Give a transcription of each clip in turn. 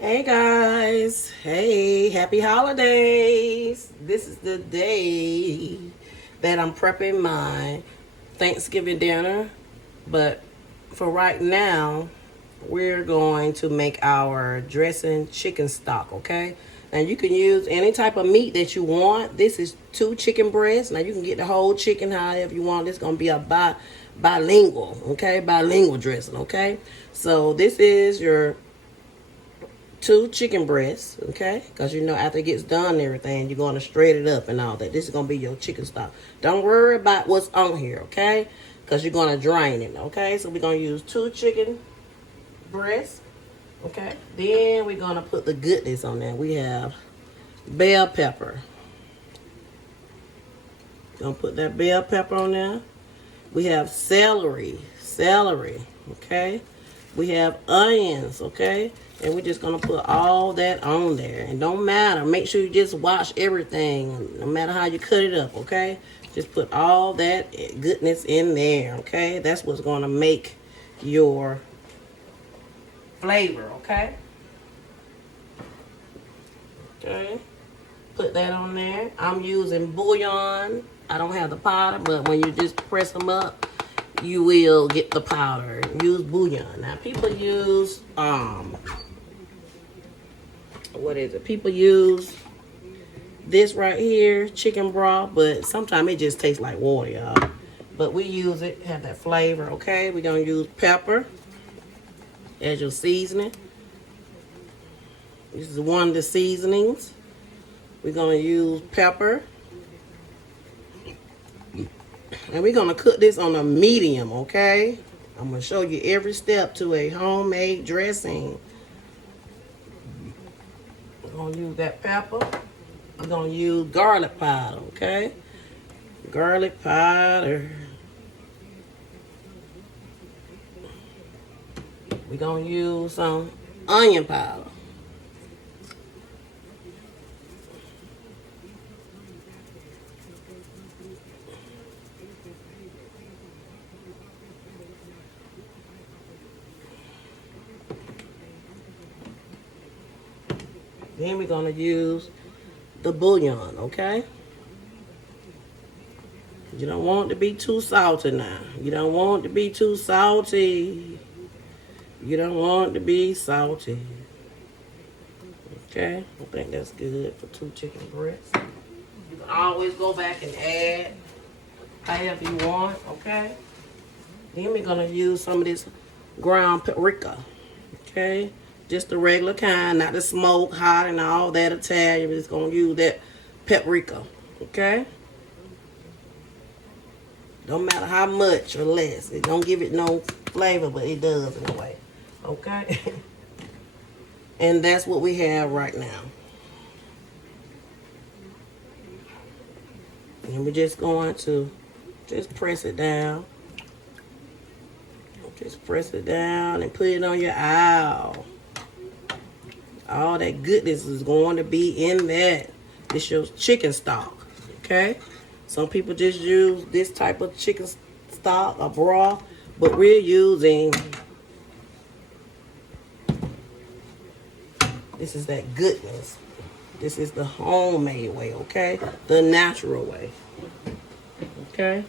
Hey guys, hey, happy holidays. This is the day that I'm prepping my Thanksgiving dinner, but for right now, we're going to make our dressing chicken stock, okay? Now you can use any type of meat that you want. This is 2 chicken breasts. Now you can get the whole chicken however you want. This is going to be a bilingual, okay? Bilingual dressing, okay? So this is your 2 chicken breasts, okay? Because you know after it gets done and everything, you're going to straight it up and all that. This is going to be your chicken stock. Don't worry about what's on here, okay? Because you're going to drain it, okay? So we're going to use 2 chicken breasts, okay? Then we're going to put the goodness on there. We have bell pepper. Going to put that bell pepper on there. We have celery, okay? We have onions, okay? And we're just going to put all that on there. And don't matter. Make sure you just wash everything. No matter how you cut it up, okay? Just put all that goodness in there, okay? That's what's going to make your flavor, okay? Okay. Put that on there. I'm using bouillon. I don't have the powder, but when you just press them up, you will get the powder. Use bouillon. Now, people use, what is it? People use this right here, chicken broth, but sometimes it just tastes like water, y'all. But we use it, have that flavor, okay? We're going to use pepper as your seasoning. This is one of the seasonings. We're going to use pepper. And we're going to cook this on a medium, okay? I'm going to show you every step to a homemade dressing. We're going to use that pepper. We're going to use garlic powder, okay? Garlic powder. We're going to use some onion powder. Then we're going to use the bouillon, okay? You don't want it to be too salty now. You don't want it to be too salty. You don't want it to be salty. Okay? I think that's good for 2 chicken breasts. You can always go back and add however you want, okay? Then we're going to use some of this ground paprika, okay? Just the regular kind, not the smoke, hot, and all that Italian. We're just going to use that paprika, okay? Don't matter how much or less. It don't give it no flavor, but it does in a way, okay? And that's what we have right now. And we're just going to just press it down. Just press it down and put it on your aisle. All that goodness is going to be in that. This your chicken stock, okay? Some people just use this type of chicken stock or broth, but we're using, this is that goodness. This is the homemade way, okay? The natural way, okay?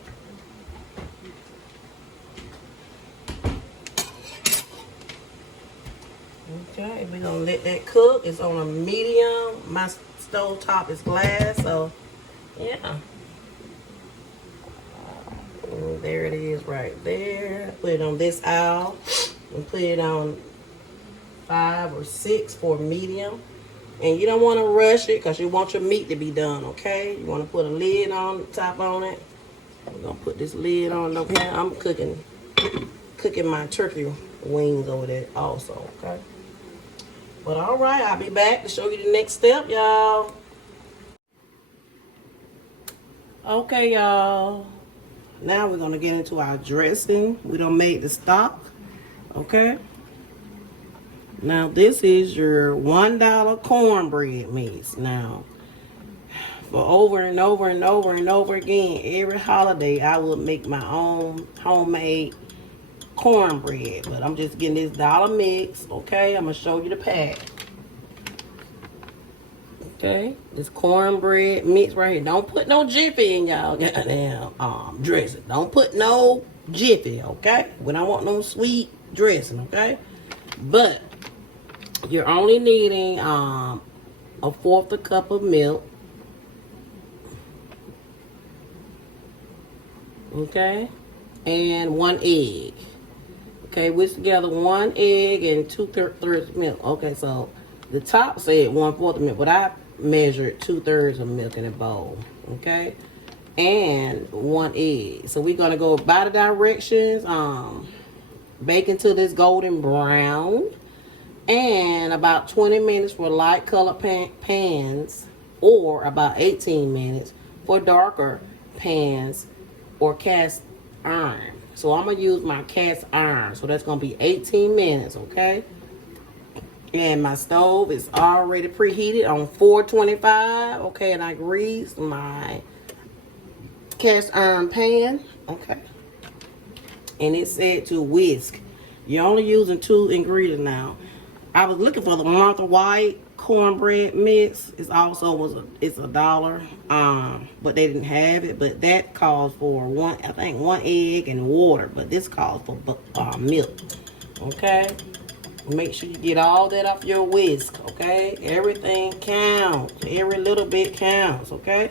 Okay, we're gonna let that cook. It's on a medium. My stove top is glass, so yeah. And there it is right there. Put it on this aisle and put it on 5 or 6 for medium. And you don't want to rush it because you want your meat to be done, okay? You want to put a lid on top on it. We're gonna put this lid on over here. I'm cooking my turkey wings over there also, okay? But all right, I'll be back to show you the next step, y'all. Okay, y'all. Now we're going to get into our dressing. We done made the stock, okay? Now, this is your $1 cornbread mix. Now, for over and over and over and over again, every holiday, I would make my own homemade cornbread, but I'm just getting this dollar mix, okay? I'm gonna show you the pack. Okay, this cornbread mix right here. Don't put no jiffy in y'all goddamn dressing. Don't put no jiffy, okay? We don't want no sweet dressing, okay? But you're only needing a fourth a cup of milk. Okay, and 1 egg. Okay, whisk together 1 egg and 2/3 of milk. Okay, so the top said 1/4 of milk, but I measured 2/3 of milk in a bowl. Okay, and 1 egg. So we're gonna go by the directions. Bake until this golden brown, and about 20 minutes for light colored pans, or about 18 minutes for darker pans or cast iron. So I'm gonna use my cast iron. So that's gonna be 18 minutes, okay? And my stove is already preheated on 425, okay? And I greased my cast iron pan, okay? And it said to whisk. You're only using 2 ingredients now. I was looking for the Martha White cornbread mix. It's $1, but they didn't have it. But that calls for one egg and water. But this calls for milk. Okay. Make sure you get all that off your whisk. Okay. Everything counts. Every little bit counts. Okay.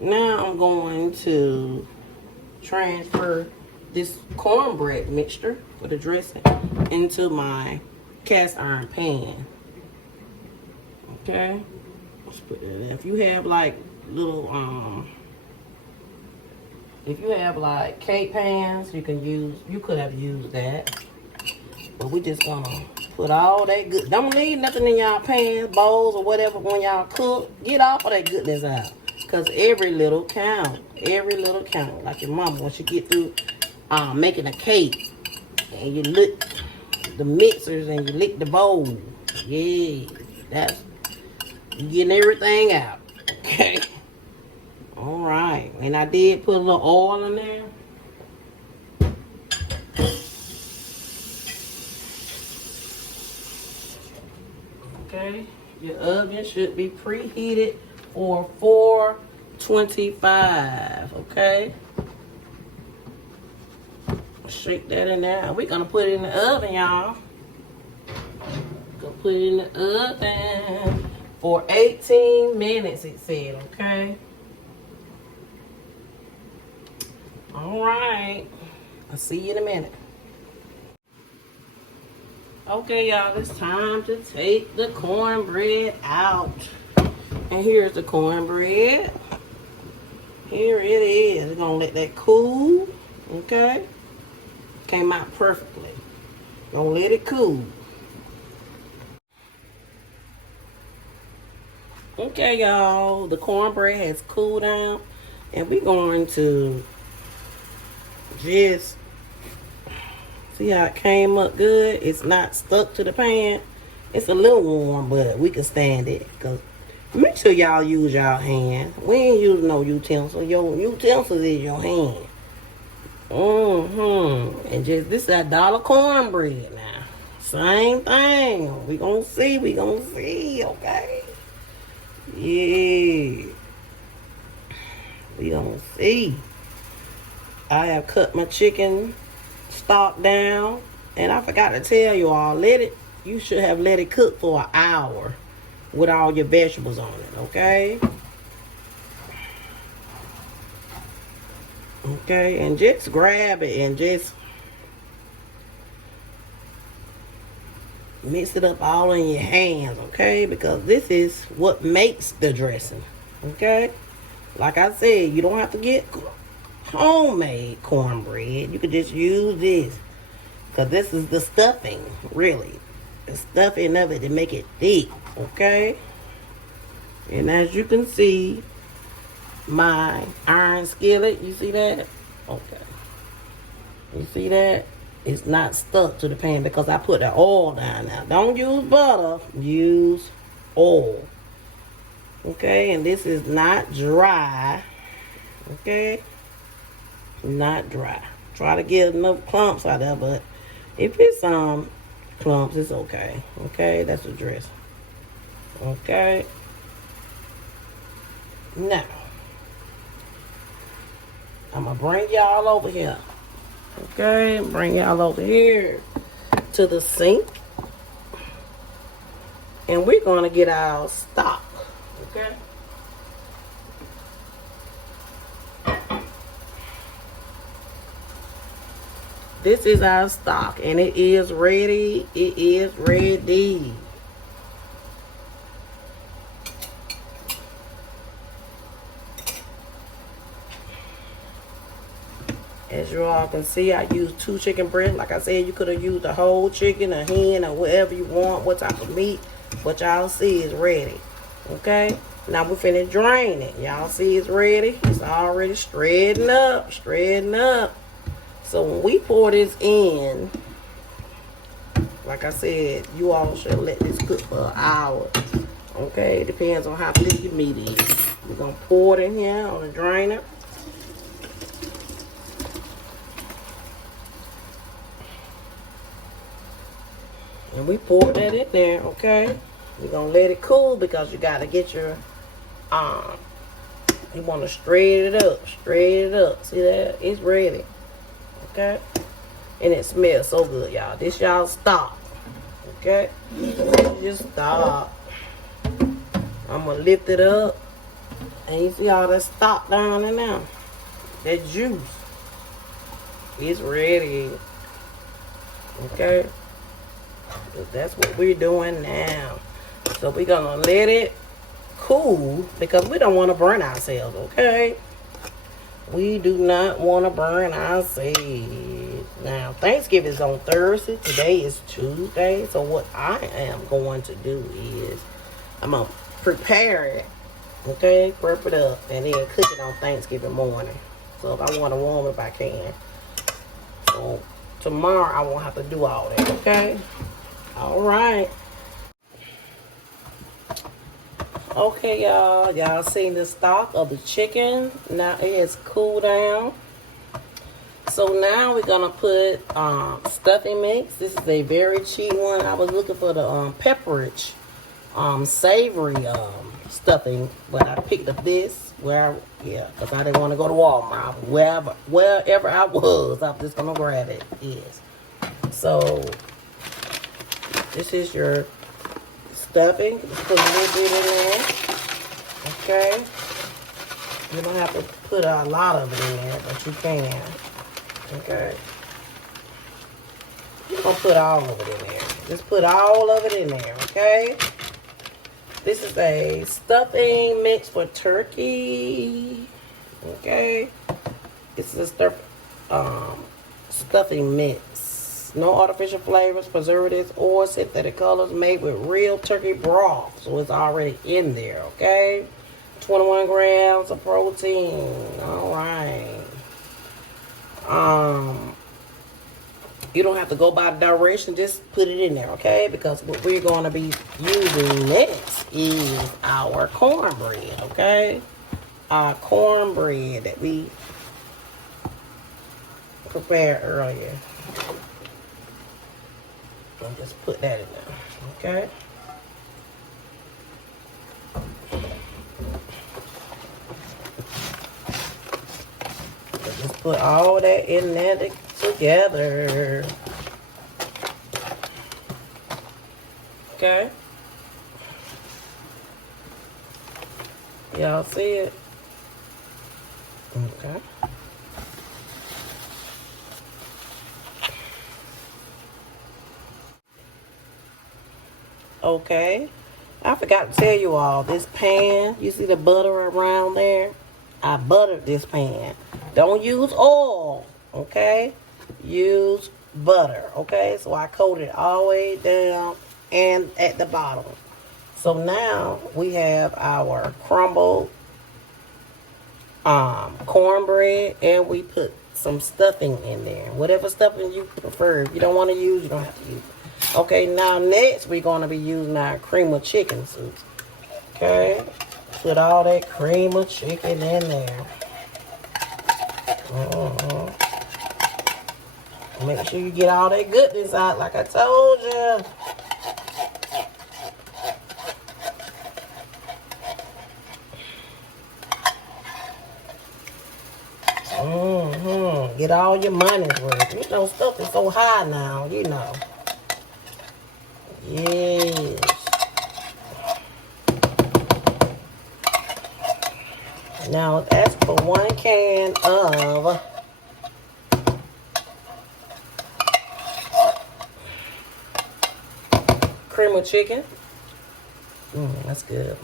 Now I'm going to transfer this cornbread mixture for the dressing into my cast iron pan. Okay, let's put it in. If you have like little if you have like cake pans, you could have used that, but we just gonna put all that good. Don't need nothing in y'all pans, bowls, or whatever when y'all cook. Get all of that goodness out, cause every little count. Every little count. Like your mama, once you get through making a cake, and you lick the mixers and you lick the bowl. Yeah, that's you getting everything out. Okay. All right, and I did put a little oil in there. Okay, your oven should be preheated for 425. Okay. Shake that in there. We're gonna put it in the oven, y'all. Gonna put it in the oven for 18 minutes, it said, okay? All right. I'll see you in a minute. Okay, y'all, it's time to take the cornbread out. And here's the cornbread. Here it is. We're gonna let that cool, okay? Came out perfectly. Gonna let it cool. Okay, y'all, the cornbread has cooled down, and we're going to just see how it came up good. It's not stuck to the pan. It's a little warm, but we can stand it. Cause make sure y'all use y'all hand. We ain't using no utensil. Your utensils is your hand. And just this is $1 cornbread now. Same thing. We gonna see. Okay. Yeah. We gonna see. I have cut my chicken stock down, and I forgot to tell you all. You should have let it cook for an hour with all your vegetables on it. Okay. Okay, and just grab it and just mix it up all in your hands, okay? Because this is what makes the dressing, okay? Like I said, you don't have to get homemade cornbread. You could just use this, because this is the stuffing, really. The stuffing of it to make it thick, okay? And as you can see, my iron skillet, you see that? Okay. You see that? It's not stuck to the pan because I put the oil down now. Don't use butter, use oil. Okay, and this is not dry. Okay? Not dry. Try to get enough clumps out there, but if it's clumps, it's okay. Okay, that's the dressing. Okay. Now, I'm going to bring y'all over here. Okay, bring y'all over here to the sink. And we're going to get our stock. Okay. This is our stock, and it is ready. It is ready. As you all can see, I used 2 chicken breasts. Like I said, you could have used a whole chicken, a hen, or whatever you want, what type of meat. But y'all see is ready. Okay? Now we're finna drain it. Y'all see it's ready. It's already shredding up. Shredding up. So when we pour this in, like I said, you all should let this cook for an hour. Okay? It depends on how thick your meat is. We're going to pour it in here on the drainer. And we pour that in there, okay? We're going to let it cool because you got to get your, you want to shred it up. Shred it up. See that? It's ready. Okay? And it smells so good, y'all. This y'all stock. Okay? Just stop. I'm going to lift it up. And you see all that stock down in there? That juice. It's ready. Okay? That's what we're doing now. So we're gonna let it cool because we don't want to burn ourselves, okay? We do not want to burn ourselves. Now, Thanksgiving is on Thursday. Today is Tuesday. So what I am going to do is I'm gonna prepare it, okay? Prep it up and then cook it on Thanksgiving morning. So if I want to warm it, I can. So tomorrow I won't have to do all that, okay? All right. Okay, y'all. Y'all seen the stock of the chicken. Now it has cooled down. So now we're going to put stuffing mix. This is a very cheap one. I was looking for the pepperidge, savory stuffing. But I picked up this. Because I didn't want to go to Walmart. Wherever I was just going to grab it. Yes. So this is your stuffing. Just put a little bit in there. Okay. You don't have to put a lot of it in there, but you can. Okay. You're going to put all of it in there. Just put all of it in there, okay? This is a stuffing mix for turkey. Okay. This is a stuffing mix. No artificial flavors, preservatives, or synthetic colors, made with real turkey broth. So it's already in there, okay? 21 grams of protein. All right. You don't have to go by the direction. Just put it in there, okay? Because what we're going to be using next is our cornbread, okay? Our cornbread that we prepared earlier. And just put that in there, okay? So just put all that in there together. Okay? Y'all see it? Okay. Okay, I forgot to tell you all, this pan, you see the butter around there? I buttered this pan. Don't use oil, okay? Use butter, okay? So I coated it all the way down and at the bottom. So now we have our crumbled cornbread, and we put some stuffing in there. Whatever stuffing you prefer. If you don't want to use, you don't have to use it. Okay, now next we're going to be using our cream of chicken soup. Okay, put all that cream of chicken in there. Make sure you get all that goodness out like I told you. Get all your money's worth. You know, stuff is so high now, you know. Yes. Now let's ask for 1 can of cream of chicken. That's good.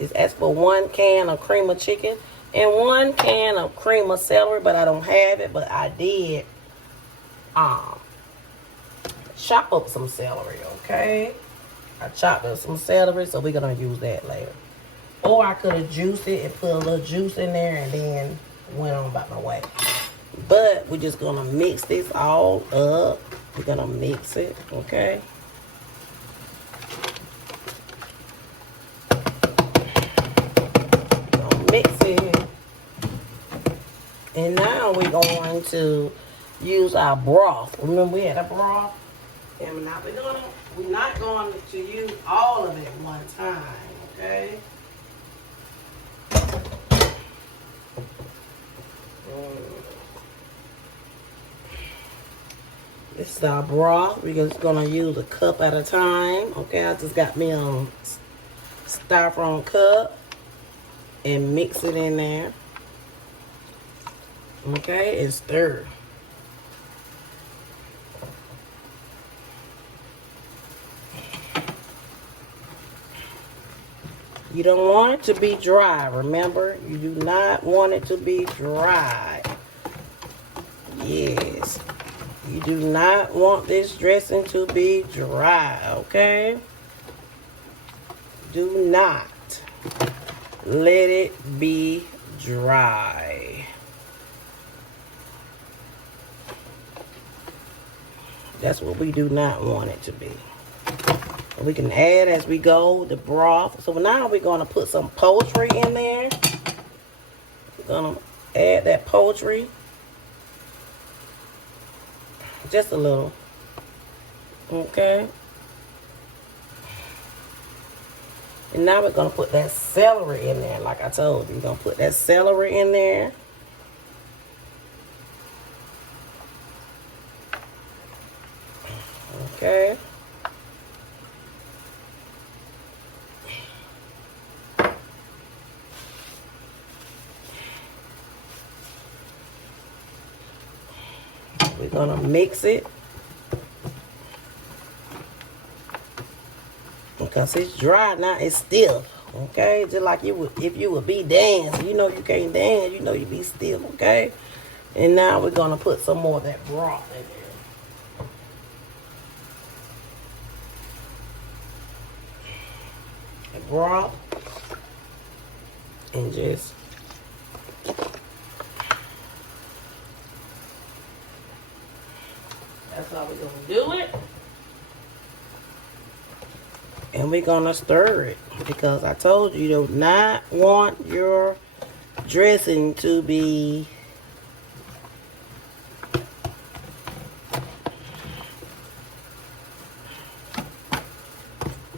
It's asked for 1 can of cream of chicken and 1 can of cream of celery, but I don't have it. But I did chop up some celery, okay? I chopped up some celery, so we're gonna use that later. Or I could have juiced it and put a little juice in there and then went on about my way. But we're just gonna mix this all up. We're gonna mix it, okay? Mix it. And now we're going to use our broth. Remember we had a broth? And we're not going to use all of it at one time, okay? This is our broth. We're just gonna use a cup at a time. Okay, I just got me a styrofoam cup and mix it in there. Okay, and stir. You don't want it to be dry. Remember, you do not want it to be dry. Yes. You do not want this dressing to be dry, okay? Do not let it be dry. That's what we do not want it to be. We can add as we go the broth. So now we're going to put some poultry in there. We're going to add that poultry. Just a little. Okay. And now we're going to put that celery in there. Like I told you, we're going to put that celery in there. Okay. We're gonna mix it because it's dry now. It's stiff, okay? Just like you would if you would be dancing. You know you can't dance. You know you be stiff, okay? And now we're gonna put some more of that broth in there. The broth, and just that's how we're gonna do it. And we're gonna stir it because I told you, you do not want your dressing to be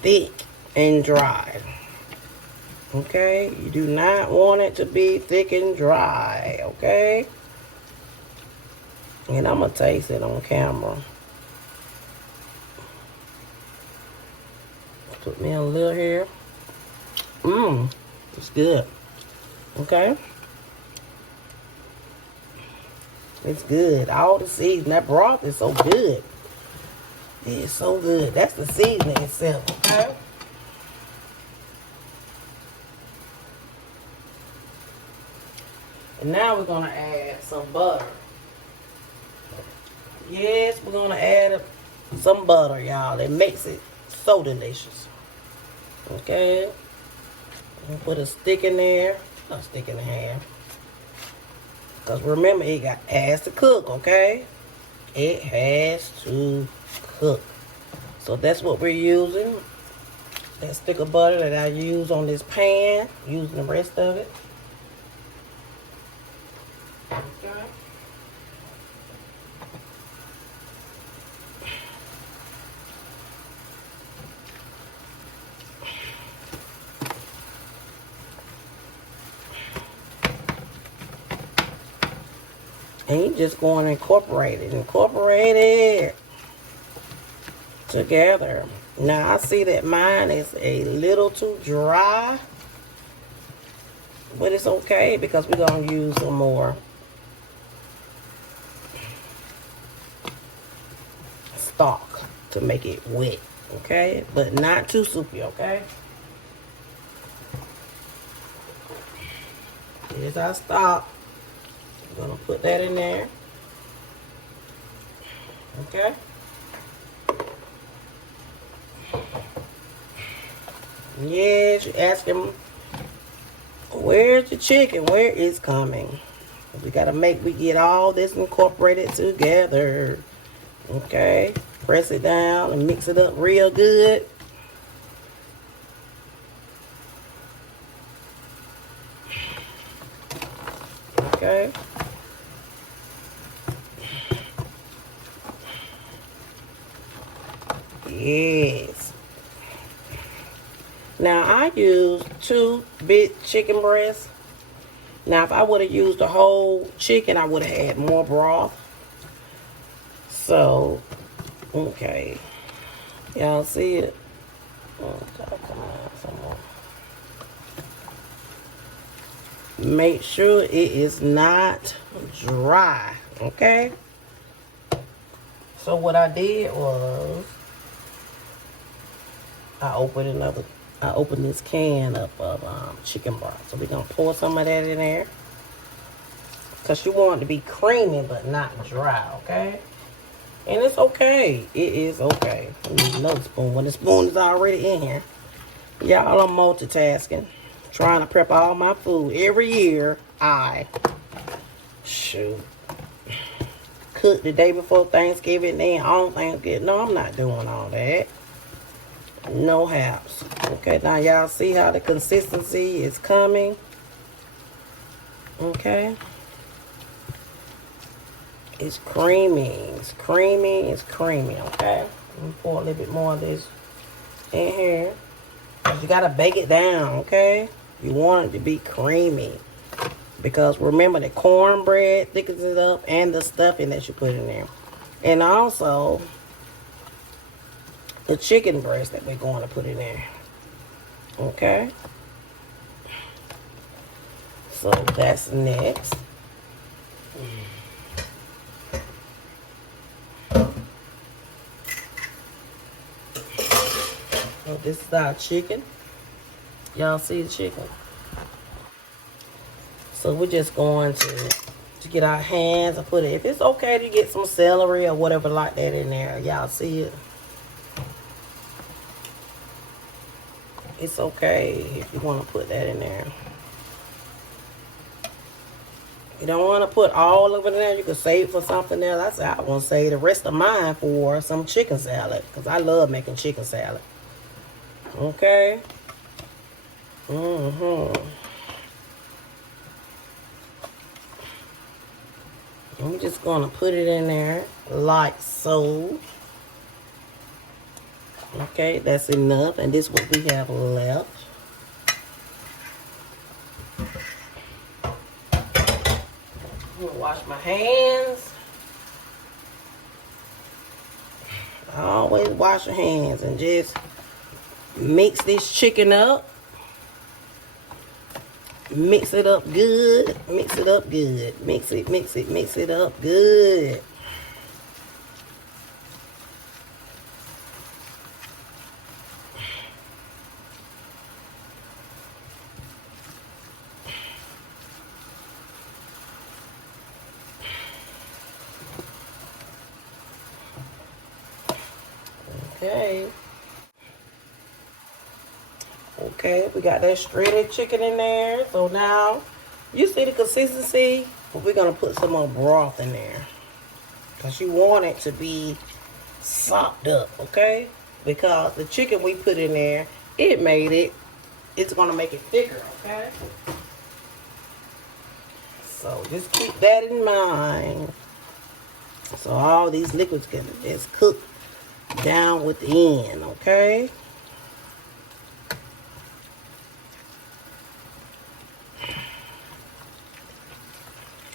thick and dry. Okay? You do not want it to be thick and dry, okay? And I'm going to taste it on camera. Put me a little here. It's good. Okay? It's good. All the seasoning. That broth is so good. It's so good. That's the seasoning itself, okay? And now we're going to add some butter. Yes, we're going to add some butter, y'all. It makes it so delicious. Okay? I'm going to put a stick in there. A stick and a half. Because remember, it has to cook, okay? It has to cook. So that's what we're using. That stick of butter that I use on this pan. Using the rest of it. Okay. And you just going to incorporate it together. Now I see that mine is a little too dry, but it's okay because we're going to use some more stock to make it wet, okay? But not too soupy, okay? Here's our stock. I'm going to put that in there, okay? Yes, you're asking, where's the chicken? Where is coming? We gotta we get all this incorporated together. Okay, press it down and mix it up real good. Okay. Yes. Now I use 2 big chicken breasts. Now if I would have used the whole chicken, I would have had more broth. So, okay. Y'all see it? Okay, come on, some more. Make sure it is not dry, okay? So what I did was I opened this can up of chicken broth. So we're gonna pour some of that in there. Cause you want it to be creamy but not dry, okay? And it's okay. It is okay. I need another spoon. When the spoon is already in here. Y'all, I'm multitasking. Trying to prep all my food. Every year, shoot. Cook the day before Thanksgiving, then on Thanksgiving. No, I'm not doing all that. No haps. Okay, now y'all see how the consistency is coming. Okay. It's creamy. It's creamy. It's creamy. Okay. Let me pour a little bit more of this in here. You gotta bake it down. Okay. You want it to be creamy because remember the cornbread thickens it up and the stuffing that you put in there, and also the chicken breast that we're going to put in there. Okay. So that's next. So this is our chicken. Y'all see the chicken? So we're just going to get our hands and put it. If it's okay to get some celery or whatever like that in there, y'all see it? It's okay if you want to put that in there. You don't want to put all of it in there. You can save for something else. I want to save the rest of mine for some chicken salad because I love making chicken salad. Okay. I'm just going to put it in there like so. Okay, that's enough. And this is what we have left. I'm going to wash my hands. Always wash your hands and just mix this chicken up. Mix it up good. Mix it up good. Mix it up good. Okay. Okay, we got that shredded chicken in there. So now, you see the consistency? But we're going to put some more broth in there. Because you want it to be sopped up, okay? Because the chicken we put in there, it's going to make it thicker, okay? So just keep that in mind. So all these liquids can just cook down within, okay?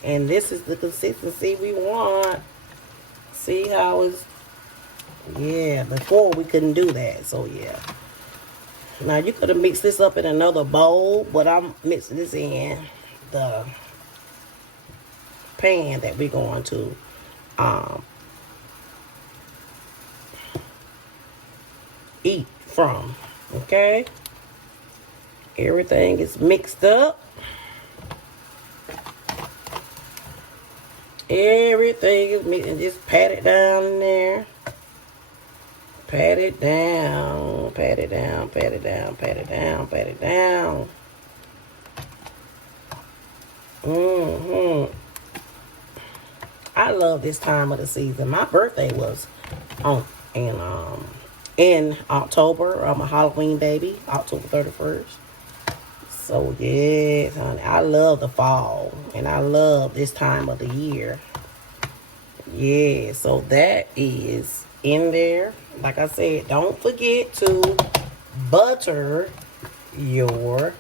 And this is the consistency we want. See how it's, yeah, before we couldn't do that. So yeah. Now you could have mixed this up in another bowl, but I'm mixing this in the pan that we're going to eat from. Okay, everything is mixed up. Everything is mixed, and just pat it down in there. Pat it down, pat it down, pat it down, pat it down, pat it down. I love this time of the season. My birthday was in October. I'm a Halloween baby, October 31st. So yes, honey, I love the fall, and I love this time of the year. Yeah, so that is in there. Like I said, don't forget to butter your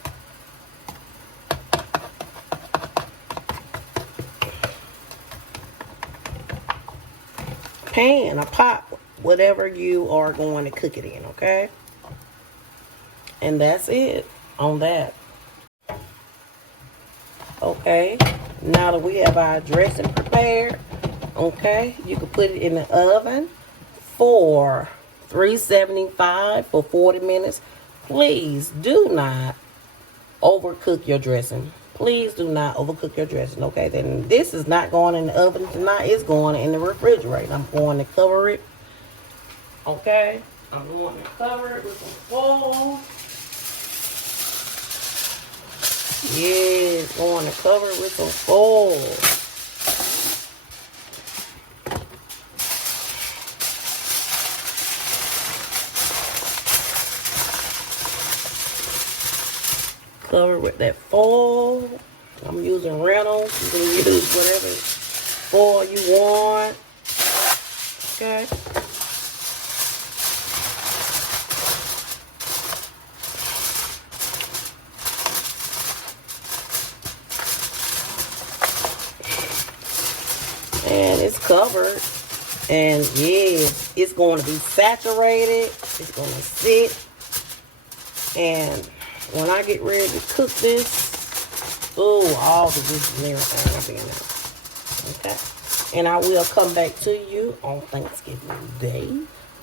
pan, a pot, whatever you are going to cook it in, okay? And that's it on that. Okay, now that we have our dressing prepared, okay, you can put it in the oven for 375 for 40 minutes. Please do not overcook your dressing. Please do not overcook your dressing, okay? Then this is not going in the oven tonight. It's going in the refrigerator. I'm going to cover it, okay? I'm going to cover it with some foil. Yes, going to cover it with some foil. Cover with that foil. I'm using Reynolds. You can use whatever foil you want. Okay. And it's covered. And yes, it's going to be saturated. It's going to sit. And when I get ready to cook this, oh, all the juices and everything will be in there. Okay. And I will come back to you on Thanksgiving Day.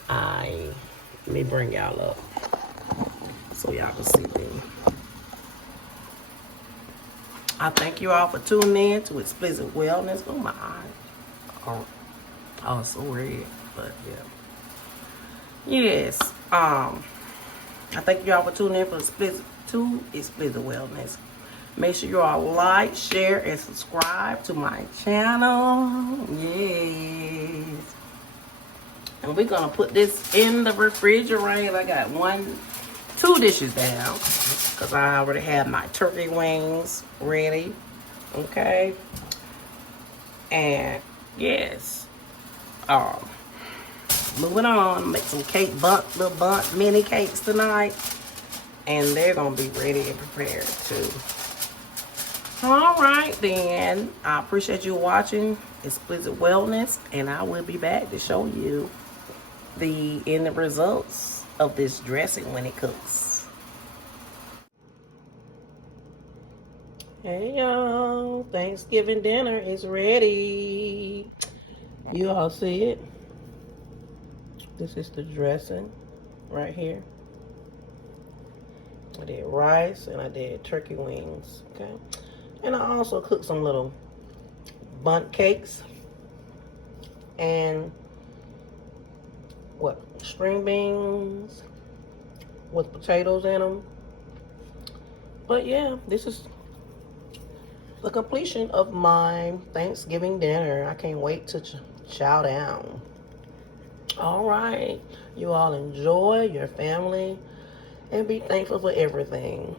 Let me bring y'all up so y'all can see me. I thank you all for tuning in to Explicit Wellness. Oh, my eye. Oh, it's so red. But, yeah. Yes. I thank you all for tuning in for Explicit Wellness. Make sure you all like, share, and subscribe to my channel. Yes. And we're going to put this in the refrigerator. I got 2 dishes down because I already have my turkey wings ready. Okay. And yes. Moving on, make some cake little mini cakes tonight. And they're going to be ready and prepared too. All right, then. I appreciate you watching Explicit Wellness. And I will be back to show you the end results of this dressing when it cooks. Hey, y'all. Thanksgiving dinner is ready. You all see it? This is the dressing right here. I did rice and I did turkey wings, okay? And I also cooked some little bundt cakes and string beans with potatoes in them. But yeah, this is the completion of my Thanksgiving dinner. I can't wait to chow down. All right, you all enjoy your family and be thankful for everything.